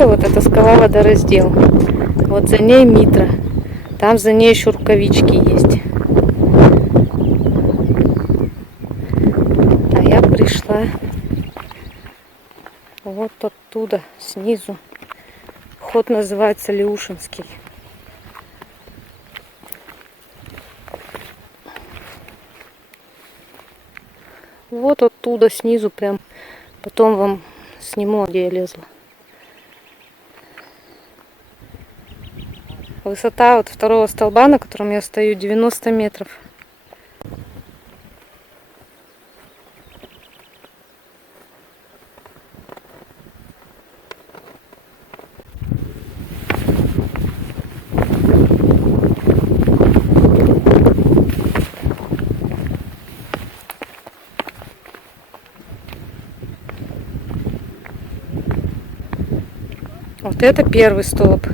это скала водораздел. Вот за ней Митра. Там за ней еще рукавички есть. А я пришла вот оттуда, снизу. Вход называется Леушинский. Вот оттуда, снизу прям. Потом вам сниму, где я лезла. Высота вот второго столба, на котором я стою, 90 метров. Вот это первый столб.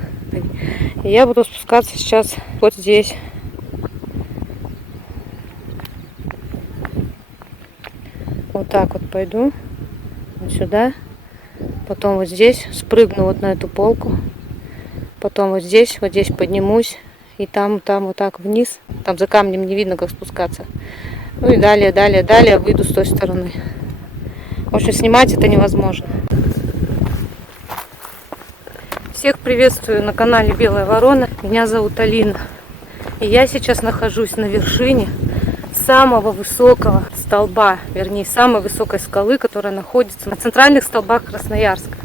И я буду спускаться сейчас вот здесь. Вот так вот пойду. Вот сюда. Потом вот здесь спрыгну вот на эту полку. Потом вот здесь поднимусь. И там вот так вниз. Там за камнем не видно, как спускаться. Ну и далее выйду с той стороны. В общем, снимать это невозможно. Всех приветствую на канале Белая Ворона. Меня зовут Алина. И я сейчас нахожусь на вершине самого высокого столба, вернее, самой высокой скалы, которая находится на центральных столбах Красноярска.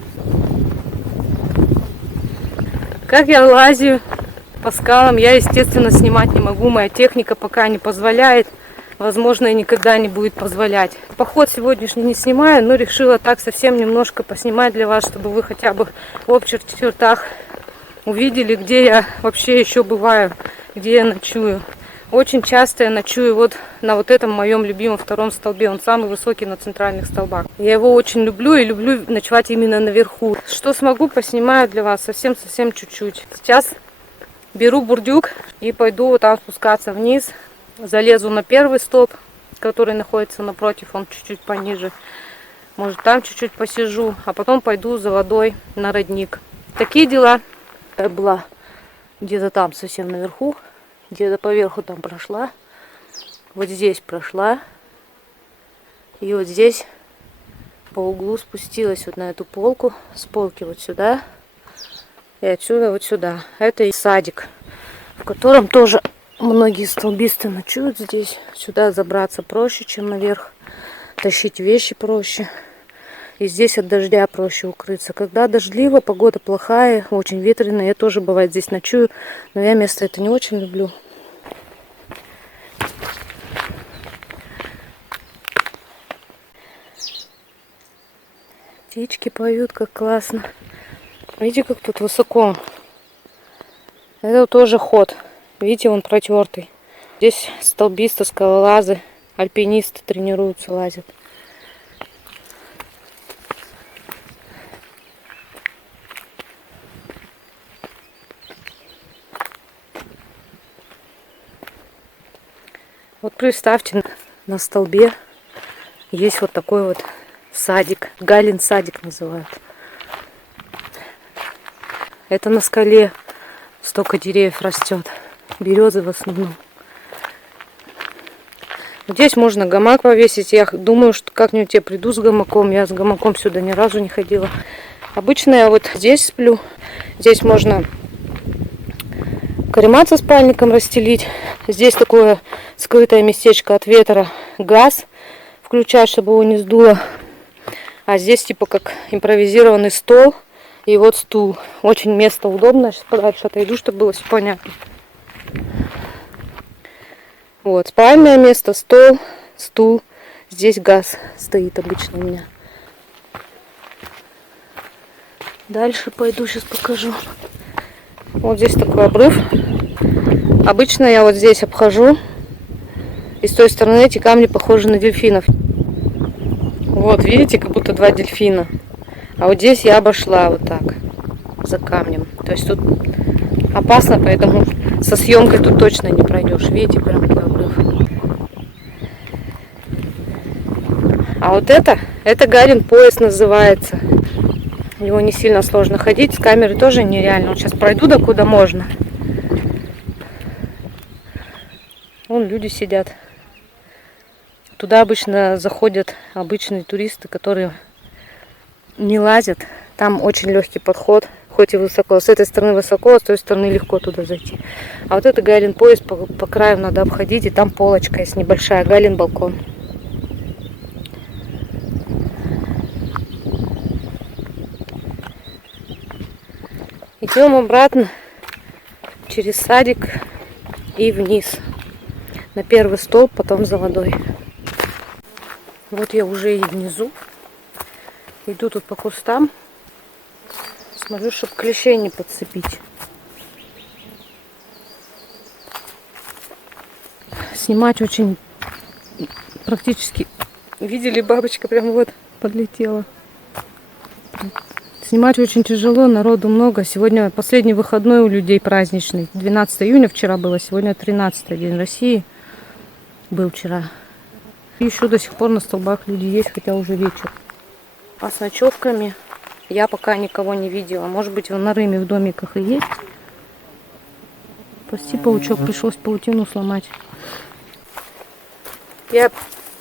Как я лазю по скалам, я, естественно, снимать не могу. Моя техника пока не позволяет. Возможно, и никогда не будет позволять. Поход сегодняшний не снимаю, но решила так совсем немножко поснимать для вас, чтобы вы хотя бы в общих чертах увидели, где я вообще еще бываю, где я ночую. Очень часто я ночую вот на вот этом моем любимом втором столбе. Он самый высокий на центральных столбах. Я его очень люблю и люблю ночевать именно наверху. Что смогу, поснимаю для вас совсем чуть-чуть. Сейчас беру бурдюк и пойду вот там спускаться вниз. Залезу на первый столб, который находится напротив, он чуть-чуть пониже. Может, там чуть-чуть посижу, а потом пойду за водой на родник. Такие дела. Я была где-то там совсем наверху, где-то поверху там прошла. Вот здесь прошла. И вот здесь по углу спустилась вот на эту полку. С полки вот сюда. И отсюда вот сюда. Это и садик, в котором тоже многие столбисты ночуют здесь. Сюда забраться проще, чем наверх. Тащить вещи проще. И здесь от дождя проще укрыться. Когда дождливо, погода плохая, очень ветреная, я тоже бывает здесь ночую. Но я место это не очень люблю. Птички поют, как классно. Видите, как тут высоко. Это тоже ход. Видите, он протертый. Здесь столбисты, скалолазы, альпинисты тренируются, лазят. Вот представьте, на столбе есть вот такой вот садик. Галин садик называют. Это на скале столько деревьев растет. Березы в основном. Здесь можно гамак повесить. Я думаю, что как-нибудь я приду с гамаком. Я с гамаком сюда ни разу не ходила. Обычно я вот здесь сплю. Здесь можно каремат со спальником расстелить. Здесь такое скрытое местечко от ветра. Газ включать, чтобы его не сдуло. А здесь типа как импровизированный стол. И вот стул. Очень место удобно. Сейчас подальше отойду, чтобы было все понятно. Вот, спальное место, стол, стул. Здесь газ стоит обычно у меня. Дальше пойду, сейчас покажу. Вот здесь такой обрыв. Обычно я вот здесь обхожу. И с той стороны эти камни похожи на дельфинов. Вот, видите, как будто два дельфина. А вот здесь я обошла вот так, за камнем. То есть тут опасно, поэтому со съемкой тут точно не пройдешь. Видите, прям такой обрыв. А вот это Галин пояс называется. Его не сильно сложно ходить, с камерой тоже нереально. Вот сейчас пройду докуда можно. Вон люди сидят. Туда обычно заходят обычные туристы, которые не лазят. Там очень легкий подход, хоть и высоко. С этой стороны высоко, а с той стороны легко туда зайти. А вот это галин поезд, по краю надо обходить, и там полочка есть небольшая, галин балкон. Идем обратно через садик и вниз. На первый столб, потом за водой. Вот я уже и внизу. Иду тут по кустам. Смотрю, чтобы клещей не подцепить. Снимать очень практически... Видели, бабочка прям вот подлетела. Снимать очень тяжело, народу много. Сегодня последний выходной у людей праздничный. 12 июня вчера было, сегодня 13 день России. Был вчера. И еще до сих пор на столбах люди есть, хотя уже вечер. А с ночевками я пока никого не видела. Может быть, в нарыме в домиках и есть. Спасти паучок, пришлось паутину сломать. Я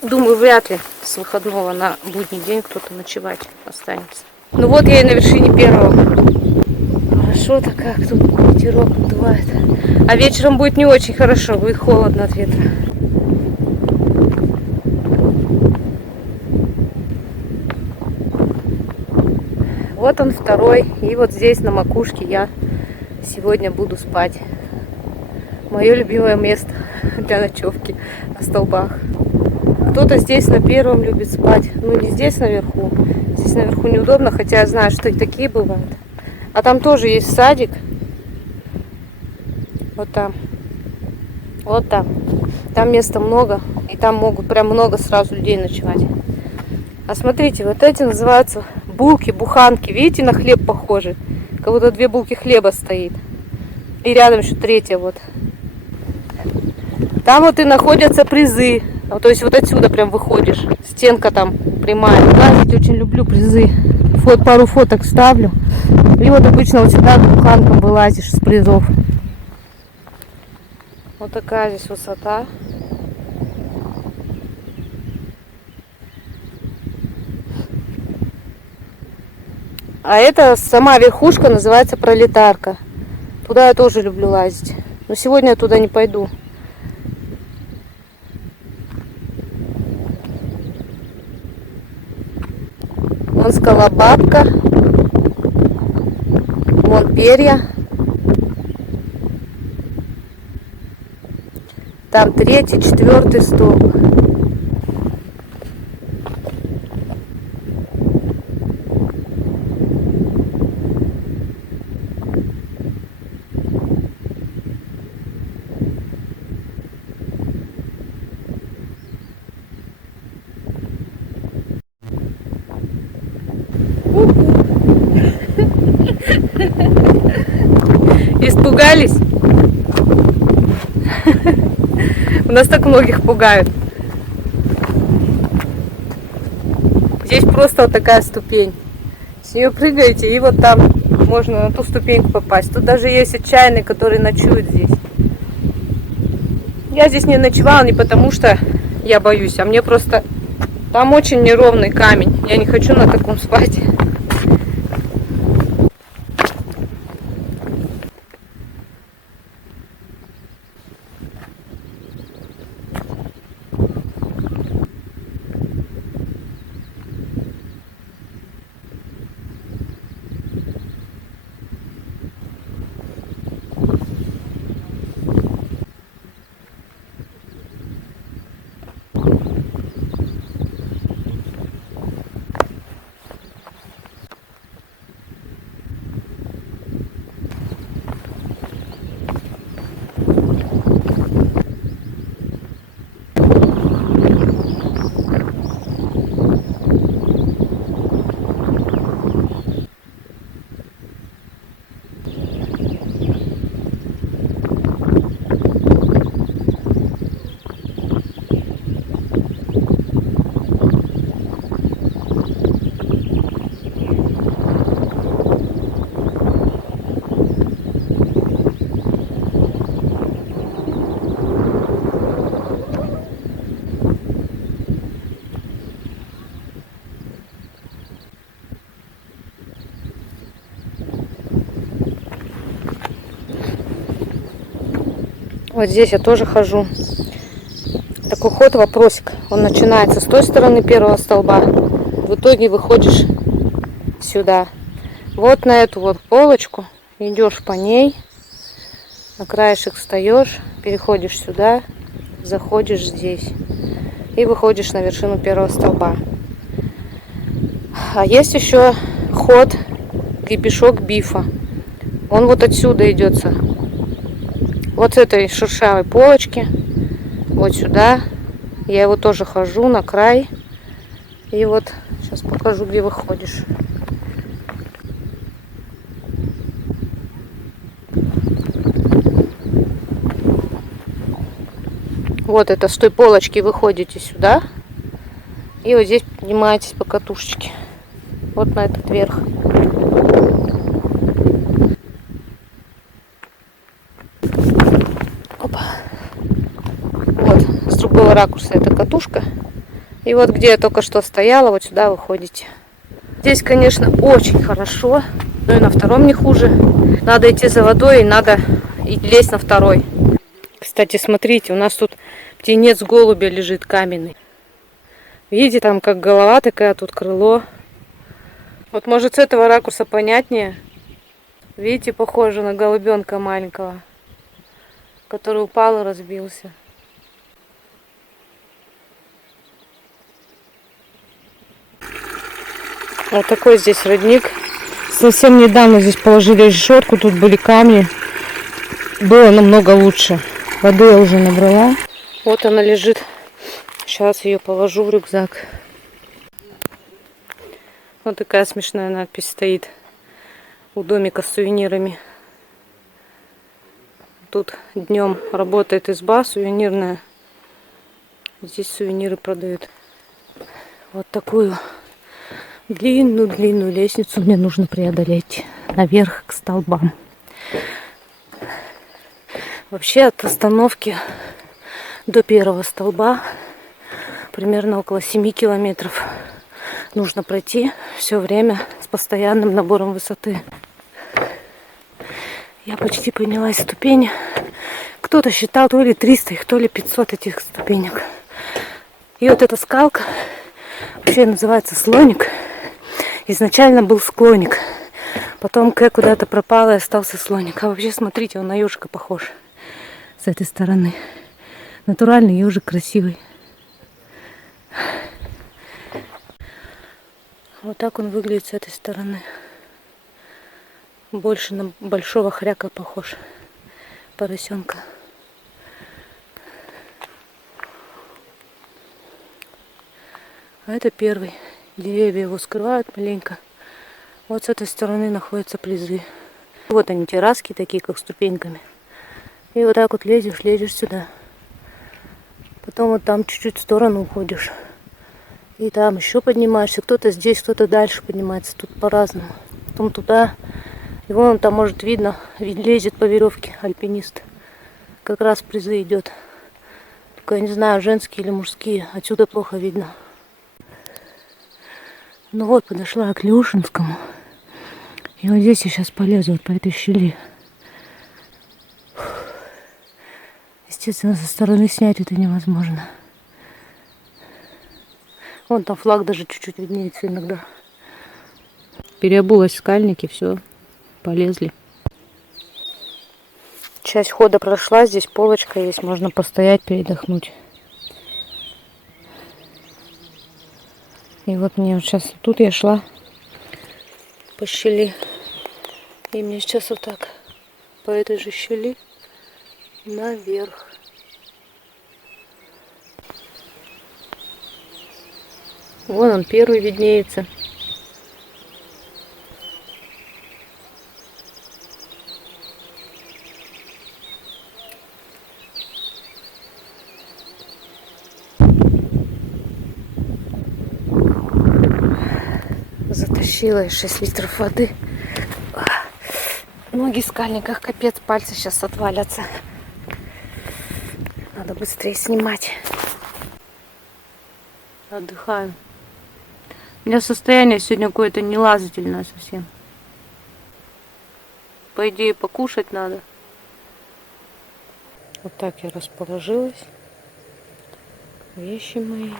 думаю, вряд ли с выходного на будний день кто-то ночевать останется. Ну вот я и на вершине первого. Хорошо-то как тут ветерок надувает. А вечером будет не очень хорошо, будет холодно от ветра. Вот он второй. И вот здесь на макушке я сегодня буду спать. Мое любимое место для ночевки на столбах. Кто-то здесь на первом любит спать. Ну не здесь наверху. Здесь наверху неудобно, хотя я знаю, что и такие бывают. А там тоже есть садик. Вот там. Вот там. Там места много. И там могут прям много сразу людей ночевать. А смотрите, вот эти называются булки, буханки. Видите, на хлеб похожи. Как будто две булки хлеба стоит. И рядом еще третья вот. Там вот и находятся призы. Вот, то есть вот отсюда прям выходишь. Стенка там прямая. Лазить очень люблю призы. Вот пару фоток вставлю. И вот обычно вот сюда к буханкам вылазишь с призов. Вот такая здесь высота. А это сама верхушка называется Пролетарка. Туда я тоже люблю лазить. Но сегодня я туда не пойду. Вон скалобабка. Вон перья. Там третий, четвертый столб. Испугались? У нас так многих пугают. Здесь просто вот такая ступень. С нее прыгаете, и вот там можно на ту ступеньку попасть. Тут даже есть отчаянные, которые ночуют здесь. Я здесь не ночевала не потому, что я боюсь, а мне просто... Там очень неровный камень. Я не хочу на таком спать. Вот здесь я тоже хожу. Такой ход, вопросик. Он начинается с той стороны первого столба. В итоге выходишь сюда. Вот на эту вот полочку. Идешь по ней. На краешек встаешь. Переходишь сюда. Заходишь здесь. И выходишь на вершину первого столба. А есть еще ход крепешок бифа. Он вот отсюда идется. Вот с этой шершавой полочки. Вот сюда. Я его тоже хожу на край. И вот сейчас покажу, где выходишь. Вот это с той полочки выходите сюда. И вот здесь поднимаетесь по катушечке. Вот на этот верх. Опа. Вот, с другого ракурса эта катушка. И вот где я только что стояла, вот сюда выходите. Здесь, конечно, очень хорошо. Но и на втором не хуже. Надо идти за водой и надо лезть на второй. Кстати, смотрите, у нас тут птенец голубя лежит каменный. Видите, там как голова такая, тут крыло. Вот может с этого ракурса понятнее. Видите, похоже на голубенка маленького, который упал и разбился. Вот такой здесь родник. Совсем недавно здесь положили решетку, тут были камни. Было намного лучше. Воды я уже набрала. Вот она лежит. Сейчас ее положу в рюкзак. Вот такая смешная надпись стоит у домика с сувенирами. Тут днем работает изба сувенирная. Здесь сувениры продают. Вот такую длинную лестницу мне нужно преодолеть наверх к столбам. Вообще от остановки до первого столба примерно около 7 километров нужно пройти все время с постоянным набором высоты. Я почти поднялась ступени. Кто-то считал то ли 300, то ли 500 этих ступенек. И вот эта скалка вообще называется слоник. Изначально был склоник. Потом К куда-то пропал и остался слоник. А вообще, смотрите, он на ежика похож. С этой стороны. Натуральный ежик, красивый. Вот так он выглядит с этой стороны. Больше на большого хряка похож. Поросенка. А это первый. Деревья его скрывают маленько. Вот с этой стороны находятся плизы. Вот они, терраски такие, как ступеньками. И вот так вот лезешь сюда. Потом вот там чуть-чуть в сторону уходишь. И там еще поднимаешься. Кто-то здесь, кто-то дальше поднимается. Тут по-разному. Потом туда. И вон там, может, видно, лезет по веревке альпинист. Как раз призы идет. Только я не знаю, женские или мужские. Отсюда плохо видно. Ну вот, подошла к Леушинскому. И вот здесь я сейчас полезу вот по этой щели. Естественно, со стороны снять это невозможно. Вон там флаг даже чуть-чуть виднеется иногда. Переобулась в скальнике, все, полезли. Часть хода прошла, здесь полочка есть, можно постоять, передохнуть. И вот мне вот сейчас тут я шла по щели. И мне сейчас вот так по этой же щели наверх. Вон он первый виднеется. Затащила я 6 литров воды. Ноги в скальниках, капец, пальцы сейчас отвалятся. Надо быстрее снимать. Отдыхаю. У меня состояние сегодня какое-то нелазательное совсем. По идее, покушать надо. Вот так я расположилась. Вещи мои.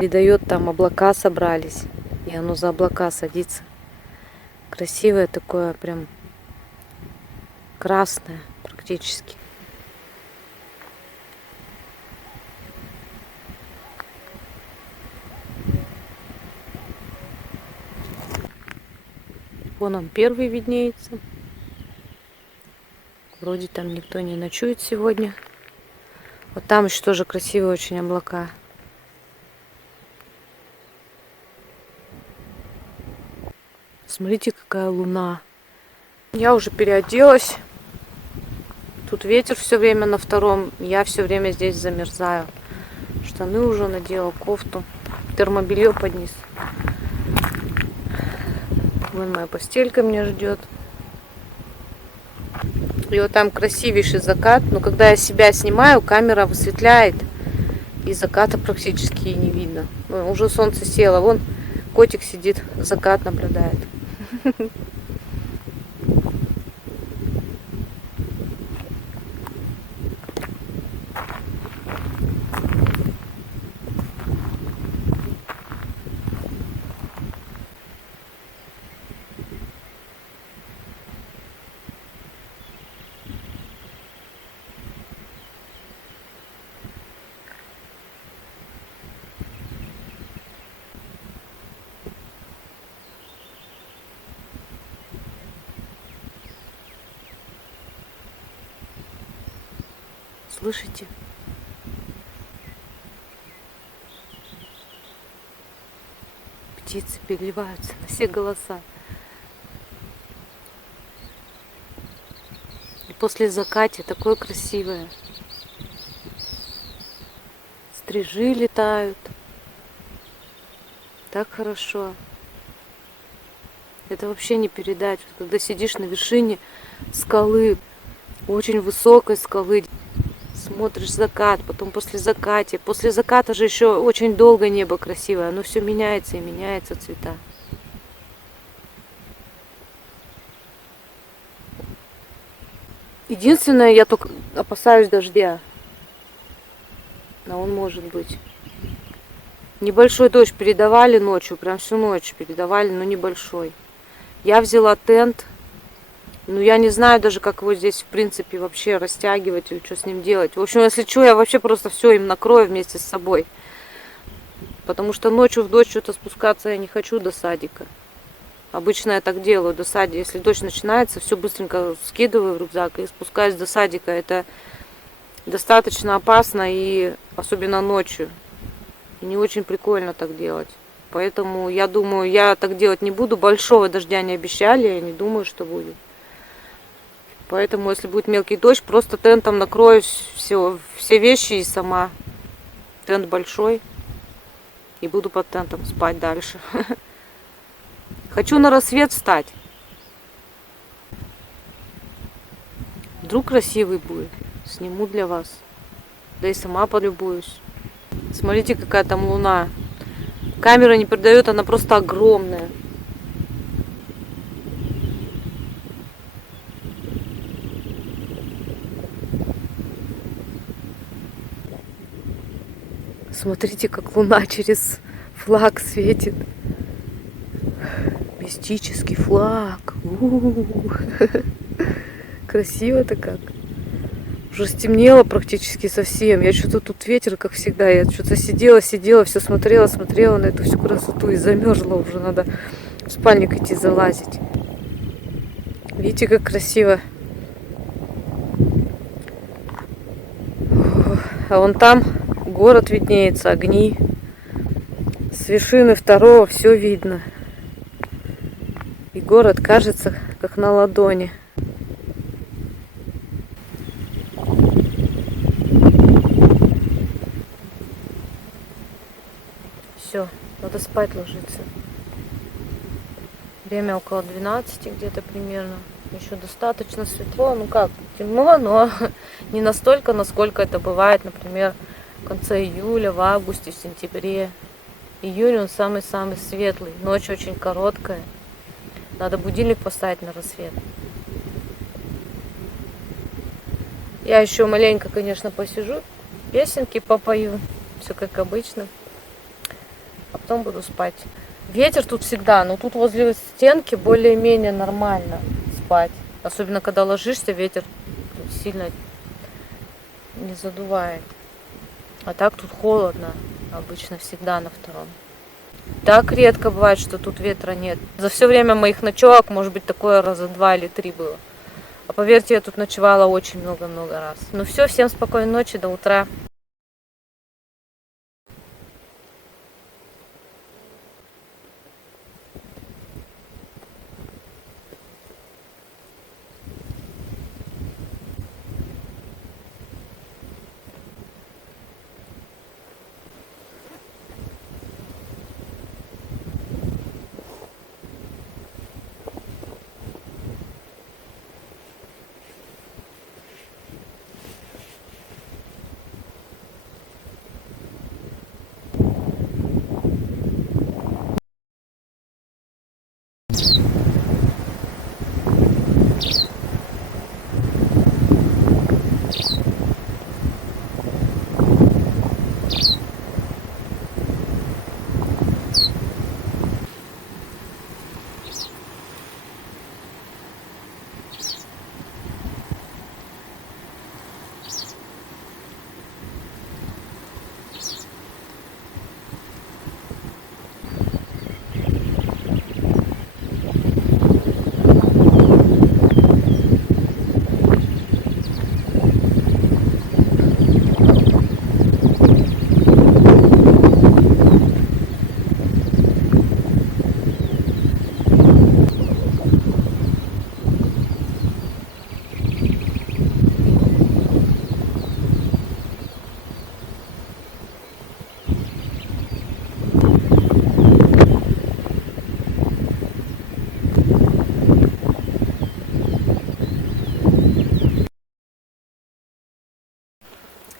Передает, там облака собрались, и оно за облака садится. Красивое такое, прям красное практически. Вон он первый виднеется. Вроде там никто не ночует сегодня. Вот там еще тоже красивые очень облака. Смотрите, какая луна. Я уже переоделась. Тут ветер все время на втором. Я все время здесь замерзаю. Штаны уже надела, кофту. Термобелье под низ. Вон моя постелька меня ждет. И вот там красивейший закат. Но когда я себя снимаю, камера высветляет. И заката практически не видно. Уже солнце село. Вон котик сидит, закат наблюдает. Слышите? Птицы переливаются на все голоса. И после закатия такое красивое. Стрижи летают. Так хорошо. Это вообще не передать. Когда сидишь на вершине скалы, очень высокой скалы, смотришь закат, потом после заката. После заката же еще очень долго небо красивое. Оно все меняется и меняется цвета. Единственное, я только опасаюсь дождя. Но он может быть. Небольшой дождь передавали ночью, прям всю ночь передавали, но небольшой. Я взяла тент. Ну, я не знаю даже, как его здесь, в принципе, вообще растягивать или что с ним делать. В общем, если что, я вообще просто все им накрою вместе с собой. Потому что ночью в дождь что-то спускаться я не хочу до садика. Обычно я так делаю до садика. Если дождь начинается, все быстренько скидываю в рюкзак и спускаюсь до садика. Это достаточно опасно, и особенно ночью. И не очень прикольно так делать. Поэтому я думаю, я так делать не буду. Большого дождя не обещали, я не думаю, что будет. Поэтому, если будет мелкий дождь, просто тентом накрою все вещи и сама. Тент большой. И буду под тентом спать дальше. Хочу на рассвет встать. Вдруг красивый будет. Сниму для вас. Да и сама полюбуюсь. Смотрите, какая там луна. Камера не передает, она просто огромная. Смотрите, как луна через флаг светит. Мистический флаг. У-у-у. Красиво-то как. Уже стемнело практически совсем. Я что-то тут ветер, как всегда. Я что-то сидела, все смотрела на эту всю красоту и замерзла уже. Надо в спальник идти залазить. Видите, как красиво. А вон там город виднеется, огни. С вершины второго все видно. И город кажется как на ладони. Все, надо спать ложиться. Время около 12 где-то примерно. Еще достаточно светло. Ну как, темно, но не настолько, насколько это бывает, например, в конце июля, в августе, в сентябре. Июнь он самый-самый светлый. Ночь очень короткая. Надо будильник поставить на рассвет. Я еще маленько, конечно, посижу, песенки попою. Все как обычно. А потом буду спать. Ветер тут всегда, но тут возле стенки более-менее нормально спать. Особенно, когда ложишься, ветер сильно не задувает. А так тут холодно. Обычно всегда на втором. Так редко бывает, что тут ветра нет. За все время моих ночевок, может быть, такое раза 2 или 3 было. А поверьте, я тут ночевала очень много-много раз. Ну все, всем спокойной ночи, до утра.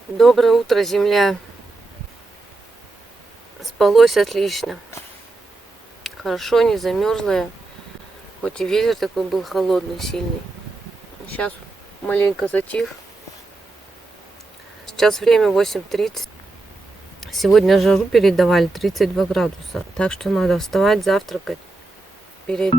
Доброе утро, земля. Спалось отлично. Хорошо, не замерзла я. Хоть и ветер такой был холодный, сильный. Сейчас маленько затих. Сейчас время 8:30. Сегодня жару передавали 32 градуса. Так что надо вставать, завтракать. Перед...